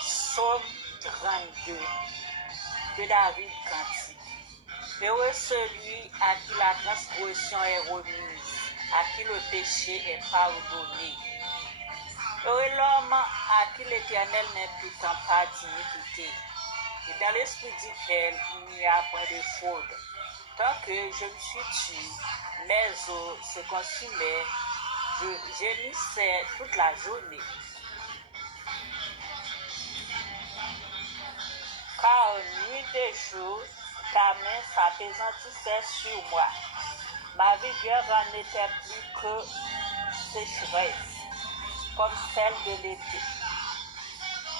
Psaume 32 de David Cantique. Heureux celui à qui la transgression est remise, à qui le péché est pardonné. Heureux l'homme à qui l'Éternel n'imputant pas d'iniquité. Et dans l'esprit duquel il n'y a point de fraude. Tant que je me suis tué, mes os se consumaient, je gémissais toute la journée. Car nuit et jour, ta main s'appesantissait sur moi. Ma vigueur en était plus que sécheresse, comme celle de l'été.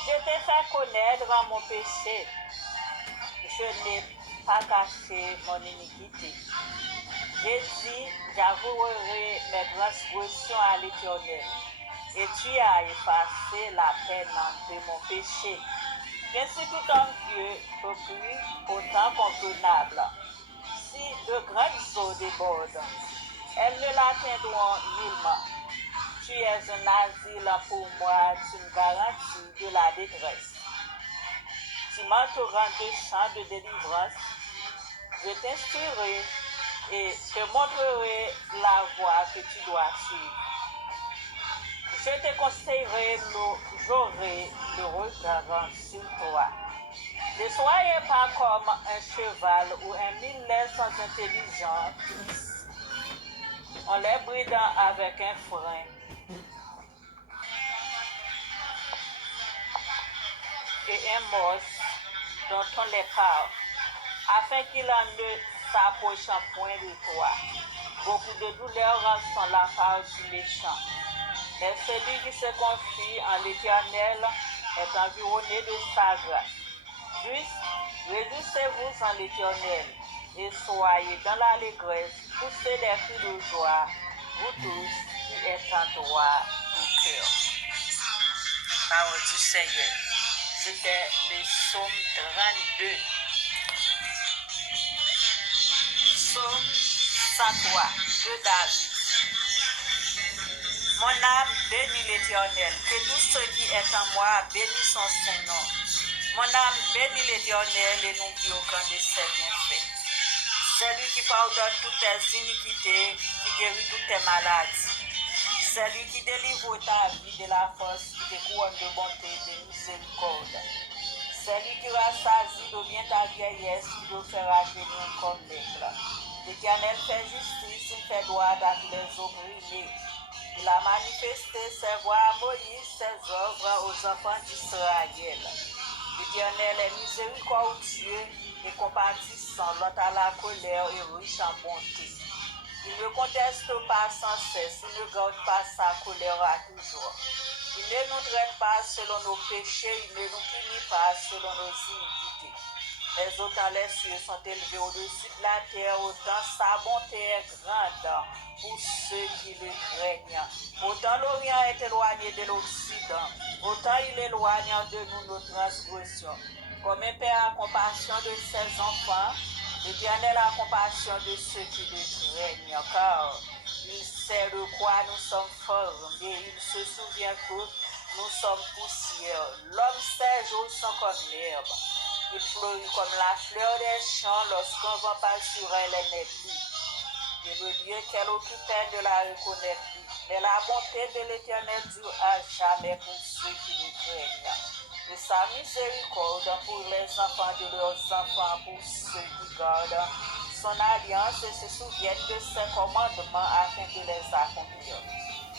Je t'ai fait connaître mon péché. Je n'ai pas caché mon iniquité. J'ai dit, j'avouerai mes transgressions à l'Éternel, et tu as effacé la peine de mon péché. Ainsi tout homme pieux procure autant convenable. Si de grandes eaux débordent, elles ne l'atteindront nullement. Tu es un asile pour moi, tu me garantis de la détresse. Tu m'entouras de chants de délivrance, je t'instruirai et te montrerai la voie que tu dois suivre. Je te conseillerai, j'aurai le regard sur toi. Ne soyez pas comme un cheval ou un mulet sans intelligence. On les bride avec un frein. Et un morse dont on les parle, afin qu'il ne s'approche point de toi. Beaucoup de douleurs sont la part du méchant. Mais celui qui se confie en l'Éternel est environné de sa grâce. Réjouissez-vous en l'Éternel et soyez dans l'allégresse, poussez des cris de joie, vous tous qui êtes en droit du cœur. Parole du Seigneur. C'était le psaume 32. Psaume 103 de David. Mon âme bénit l'Éternel, que tout ce qui est en moi bénisse son Saint-Nom. Mon âme bénit l'Éternel et n'oublie aucun de ses bienfaits. C'est lui qui pardonne toutes tes iniquités, qui guérit toutes tes maladies. C'est lui qui délivre ta vie de la force, qui te couronne de bonté et de miséricorde. C'est lui qui rassasie de bien ta vieillesse, qui te fera venir comme l'aigle. L'Éternel fait justice, il fait droit à tous les opprimés. Il a manifesté ses voies à Moïse, ses œuvres aux enfants d'Israël. L'Éternel est miséricordieux et compatissant, lent à la colère et riche en bonté. Il ne conteste pas sans cesse, il ne garde pas sa colère à toujours. Il ne nous traite pas selon nos péchés, il ne nous punit pas selon nos iniquités. Mais autant les cieux sont élevés au-dessus de la terre, autant sa bonté est grande pour ceux qui le craignent. Autant l'Orient est éloigné de l'Occident, autant il éloigne de nous nos transgressions. Comme un père a compassion de ses enfants, l'Éternel a compassion de ceux qui le craignent, car il sait de quoi nous sommes formés, il se souvient que nous sommes poussière. L'homme sait jours sont comme l'herbe. Il fleurit comme la fleur des champs lorsqu'un vent passe sur elle, elle n'est plus. Et le lieu qu'elle occupait ne la reconnaît plus. Mais la bonté de l'Éternel dure à jamais pour ceux qui le craignent. Et sa miséricorde pour les enfants de leurs enfants, pour ceux qui gardent son alliance et se souviennent de ses commandements afin de les accomplir.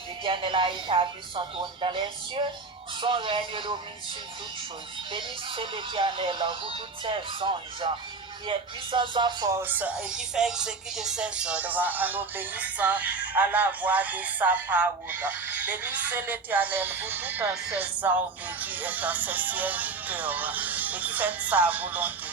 L'Éternel a établi son trône dans les cieux, son règne domine sur toutes choses. Bénissez l'Éternel, vous toutes ses anges, qui est puissant en force et qui fait exécuter ses ordres en obéissant à la voix de sa parole. Bénissez l'Éternel, vous toutes ses armées qui est en ses serviteurs et qui fait sa volonté.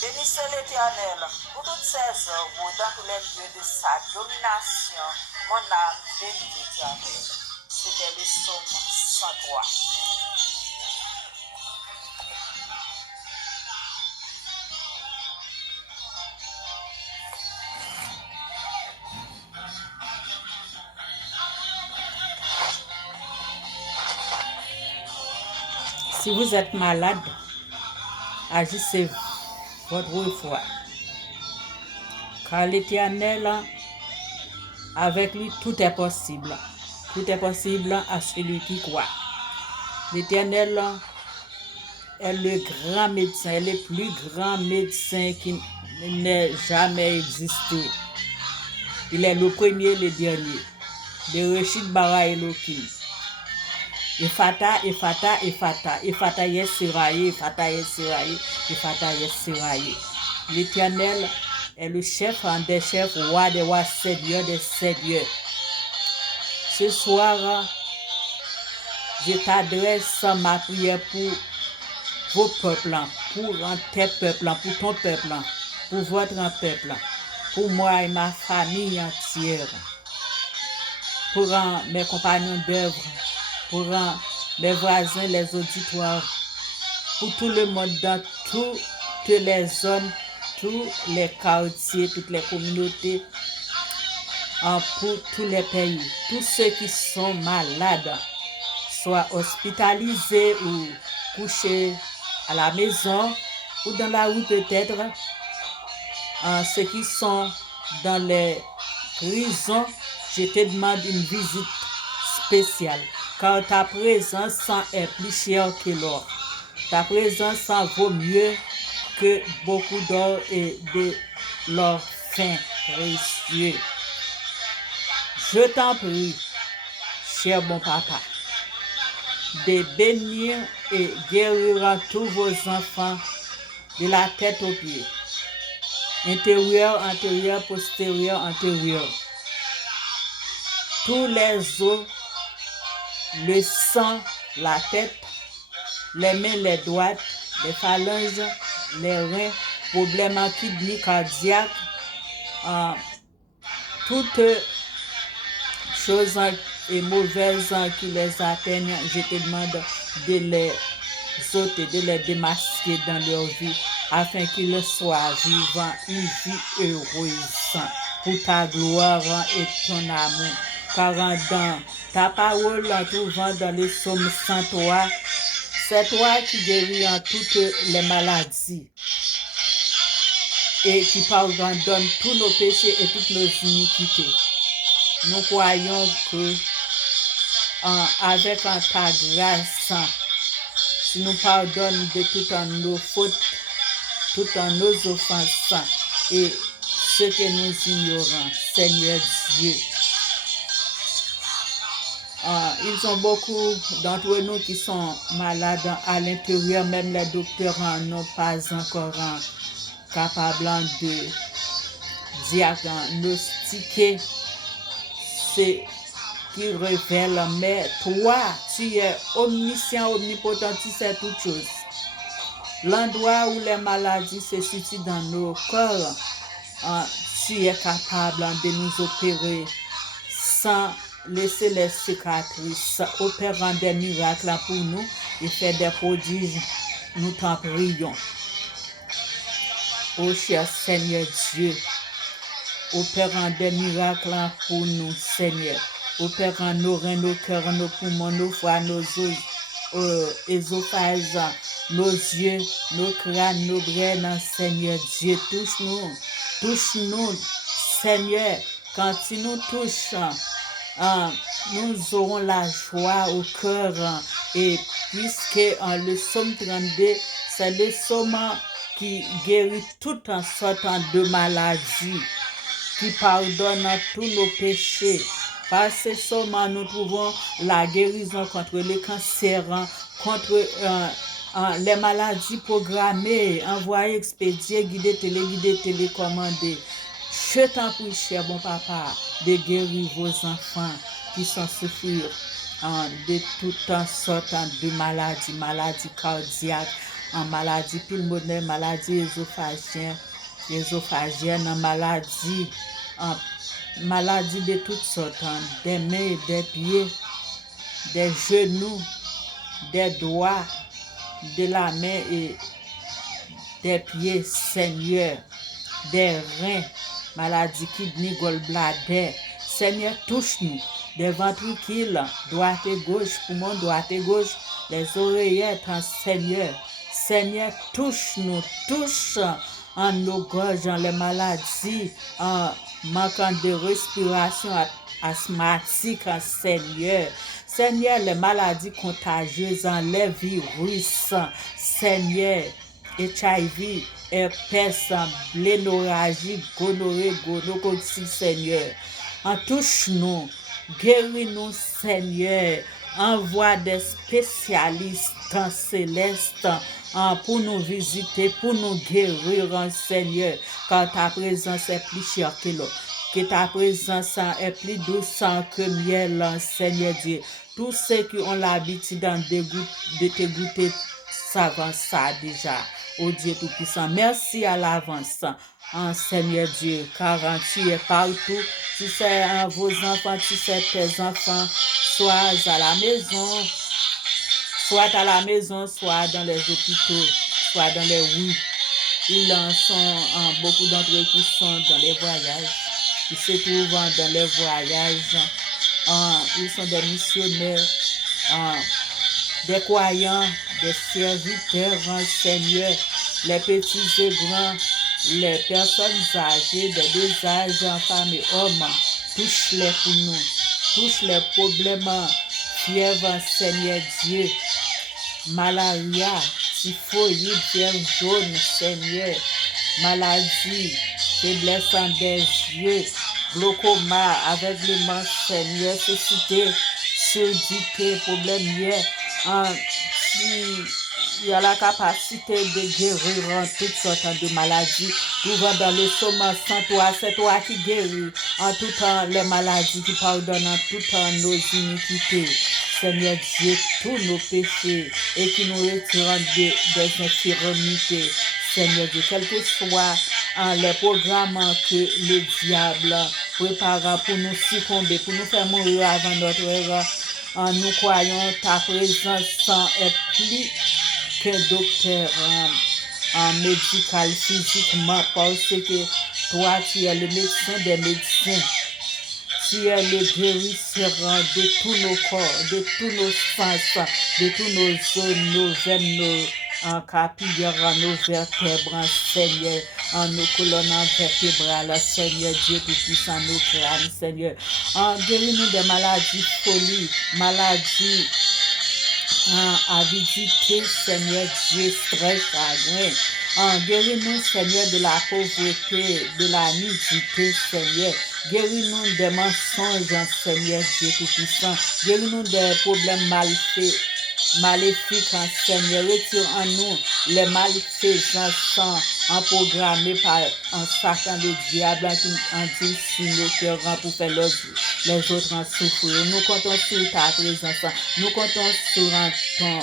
Bénissez l'Éternel pour toutes ses œuvres dans tous les lieux de sa domination. Mon âme bénit l'Éternel. C'était le psaume 103. Si vous êtes malade, agissez votre foi. Car l'Éternel, avec lui, tout est possible. Tout est possible à celui qui croit. L'Éternel est le grand médecin, le plus grand médecin qui n'ait jamais existé. Il est le premier et le dernier. Bereshit bara Elohim. Ifata, Ifata, Ifata. Ifata Yesiraye, Ifata Yesiraye, Ifata Yesiraye. L'Éternel est le chef des chefs, roi des rois, seigneur des seigneurs. Ce soir, je t'adresse ma prière pour vos peuples, pour tes peuples, pour ton peuple, pour votre peuple, pour moi et ma famille entière, pour mes compagnons d'œuvre, pour mes voisins, les auditoires, pour tout le monde dans toutes les zones, tous les quartiers, toutes les communautés, pour tous les pays. Tous ceux qui sont malades, soient hospitalisés ou couchés à la maison ou dans la rue peut-être, ceux qui sont dans les prisons, je te demande une visite spéciale, car ta présence est plus chère que l'or. Ta présence vaut mieux que beaucoup d'or et de l'or fin, précieux. Je t'en prie, cher bon papa, de bénir et guérir tous vos enfants de la tête aux pieds, intérieur, antérieur, postérieur, antérieur. Tous les os, le sang, la tête, les mains, les doigts, les phalanges, les reins, problèmes en kidney, cardiaque, toutes choses et mauvaises qui les atteignent, je te demande de les ôter, de les démasquer dans leur vie, afin qu'ils soient vivants une vie heureuse pour ta gloire et ton amour. Car dans ta parole, en trouvant dans le psaume 103, c'est toi qui guéris en toutes les maladies et qui pardonne tous nos péchés et toutes nos iniquités. Nous croyons que avec ta grâce, tu nous pardonnes de toutes nos fautes, toutes nos offenses et ce que nous ignorons, Seigneur Dieu. Ils sont beaucoup d'entre nous qui sont malades à l'intérieur, même les docteurs n'ont pas encore capables de diagnostiquer ce qui révèle, mais toi, tu es omniscient, omnipotent, tu sais toutes choses. L'endroit où les maladies se situent dans nos corps, tu es capable de nous opérer sans laisser les cicatrices, opérant des miracles pour nous et faire des prodiges, nous t'en prions. Ô cher Seigneur Dieu, opérant des miracles pour nous, Seigneur. Opérant nos reins, nos cœurs, nos poumons, nos foies, nos ésophages, nos yeux, nos crânes, nos graines, Seigneur Dieu. Touche-nous, Seigneur. Quand tu nous touches, nous aurons la joie au cœur. Et puisque le psaume 32, c'est le psaume qui guérit toutes sortes de maladies, qui pardonne tous nos péchés. Par ce psaume, nous trouvons la guérison contre le cancer, contre les maladies programmées, envoyées, expédiées, guidées, télécommandées. Je t'en prie, cher bon papa, de guérir vos enfants qui sont souffrants de toutes sortes de maladies cardiaques, en maladie pulmonaire, maladie ésophagienne, en maladie de toutes sortes, des mains, des pieds, des genoux, des doigts, de la main et des pieds, Seigneur, des reins, maladie kidney, gallbladder. Seigneur, touche-nous. Des ventricules, droite et gauche, poumon droite et gauche, les oreillettes, Seigneur. Seigneur, touche-nous, touche en nos gorges, en les maladies, en manquant de respiration asthmatique, Seigneur. Seigneur, les maladies contagieuses, les virus, Seigneur, HIV, herpès, blénorragie, gonorrhée, gonococci, Seigneur. En touche-nous, guéris-nous, Seigneur. Envoie des spécialistes célestes pour nous visiter, pour nous guérir, Seigneur, car ta présence est plus chère que l'eau, que ta présence est plus douce que miel, Seigneur Dieu. Tous ceux qui ont l'habitude de te goûter savent ça déjà. Oh Dieu Tout-Puissant, merci à l'avance, Seigneur Dieu, car tu es partout. Tu sais vos enfants, tu sais tes enfants, soit à la maison, soit dans les hôpitaux, soit dans les rues. Ils en sont, beaucoup d'entre eux qui sont dans les voyages. Ils se trouvent dans les voyages. Ils sont des missionnaires, des croyants, des serviteurs, Seigneur, les petits et grands, les personnes âgées, des deux âges, femmes et hommes. Touche-les pour nous. Touche les problèmes, fièvre, Seigneur Dieu, malaria, typhoïde, fièvre jaune, Seigneur, maladie, faiblesse des yeux, glaucoma, aveuglement, Seigneur, cécité, surdité, problème hier, il y a la capacité de guérir toutes sortes de maladies. Trouvant dans le sommet sans toi, c'est toi qui guéris en tout temps les maladies, qui pardonne en tout temps nos iniquités. Seigneur Dieu, tous nos péchés et qui nous retire des infirmités. Seigneur Dieu, quel que soit les programmes que le diable prépare pour nous succomber, pour nous faire mourir avant notre heure, nous croyons ta présence est plus qu'un docteur médical physiquement, parce que toi tu es le médecin des médecins. Tu es le guérisseur de tous nos corps, de tous nos sens, de tous nos zones, nos veines, nos capillaires, nos vertèbres, Seigneur, nos colonnes vertébrales, Seigneur Dieu Tout-Puissant, nos crânes, Seigneur. Guéris-nous des maladies folies, maladies avidité, Seigneur Dieu, stress, chagrin. Guéris-nous, Seigneur, de la pauvreté, de la nudité, Seigneur. Guéris-nous des mensonges, Seigneur Dieu Tout-Puissant. Guéris-nous des problèmes maléfiques, Seigneur. Retire en nous les malfaisances programmées par un Satan, le diable, qui en dit sur nos cœurs pour faire les autres en souffrir. Nous comptons sur ta présence. Nous comptons sur ton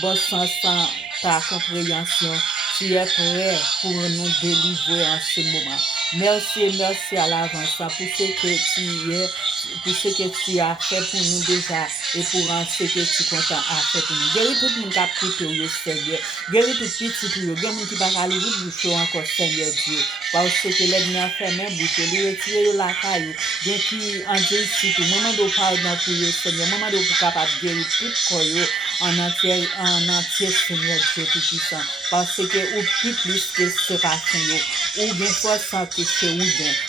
bon sens, ta compréhension. Tu es prêt pour nous délivrer en ce moment. Merci à l'avance pour ce que tu es, pour ce que tu as fait pour nous déjà et pour ce que tu comptes à faire pour nous. Guéris tout le monde qui a écouté, Seigneur. Guéris tout petit, tout le monde qui va aller vous boucher encore, Seigneur Dieu. Parce que les gens ferment boucher, les retirer la caillou, bien qui en Dieu ici, tout moment de pardon pour eux, Seigneur, moment de vous capable de guérir tout corps en entier, Seigneur Dieu Tout-Puissant. Parce que ou plus que ce patient, ou bien soit sans que c'est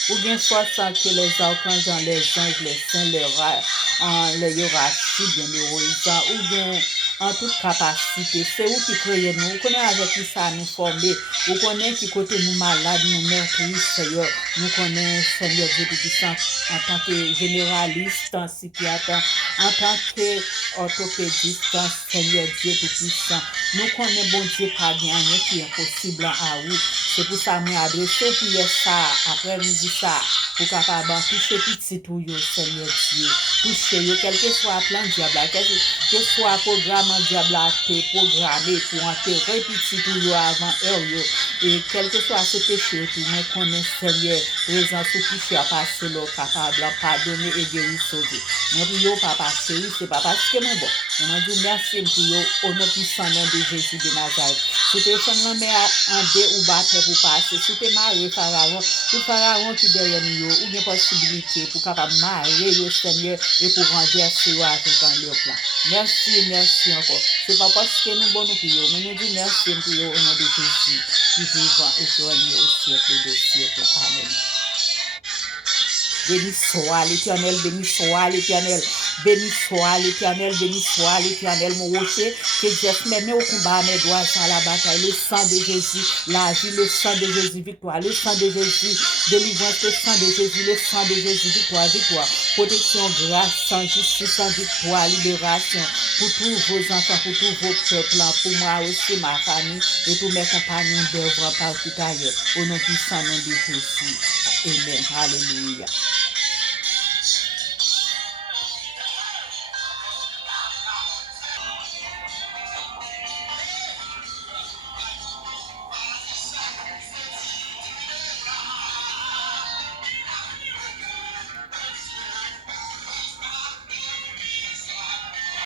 ou bien soit sans que les archanges, les anges, les saints, les hiérarchies, bien les ou bien en toute capacité. C'est où qui crée nous. Vous connaissez avec qui ça nous former. Vous connaissez qui côté nous malades, nous meurtris, Seigneur. Nous connaissons, Seigneur Dieu Tout-Puissant, en tant que généraliste, en psychiatre, en tant que orthopédiste, Seigneur Dieu Tout-Puissant. Nous connaissons, bon Dieu, pas bien, qui est impossible à vous. C'est pour ça que je adresse prière ça, après-midi ça, pour capable toucher petit tout, Seigneur Dieu. Toucher, quel que soit le plan diable, quel que soit le programme diable a été programmé pour enterrer petit tout avant heure, et quel que soit ce péché, tout le monde connaît, Seigneur, présence au péché à passer l'eau capable, à pardonner et guérir, sauver. Moi, prions, papa chéri, c'est pas parce que moi bon. Moi, je dis merci pour au nom puissant de Jésus de Nazareth. Si tu es en deux ou battre pour passer, si tu es marié, Pharaon, tout Pharaon qui derrière nous, ou une possibilité pour capable marier le Seigneur et pour renverser avec un leur plan. Merci encore. C'est pas parce que nous bon nous prions, mais nous disons merci pour au nom de Jésus, qui vivant et qui règne au siècle des siècles. Amen. Béni soit l'Éternel, béni soit l'Éternel, béni soit l'Éternel, béni soit l'Éternel, mon rocher, que Dieu met au combat, mes doigts à la bataille, le sang de Jésus, la vie, le sang de Jésus, victoire, le sang de Jésus, délivrance, le sang de Jésus, le sang de Jésus, victoire, victoire, protection, grâce, sans justice, sans victoire, libération, pour tous vos enfants, pour tous vos peuples, pour moi aussi, ma famille, et pour mes compagnons d'œuvre partout ailleurs, au nom puissant nom de Jésus. Amen. Alléluia.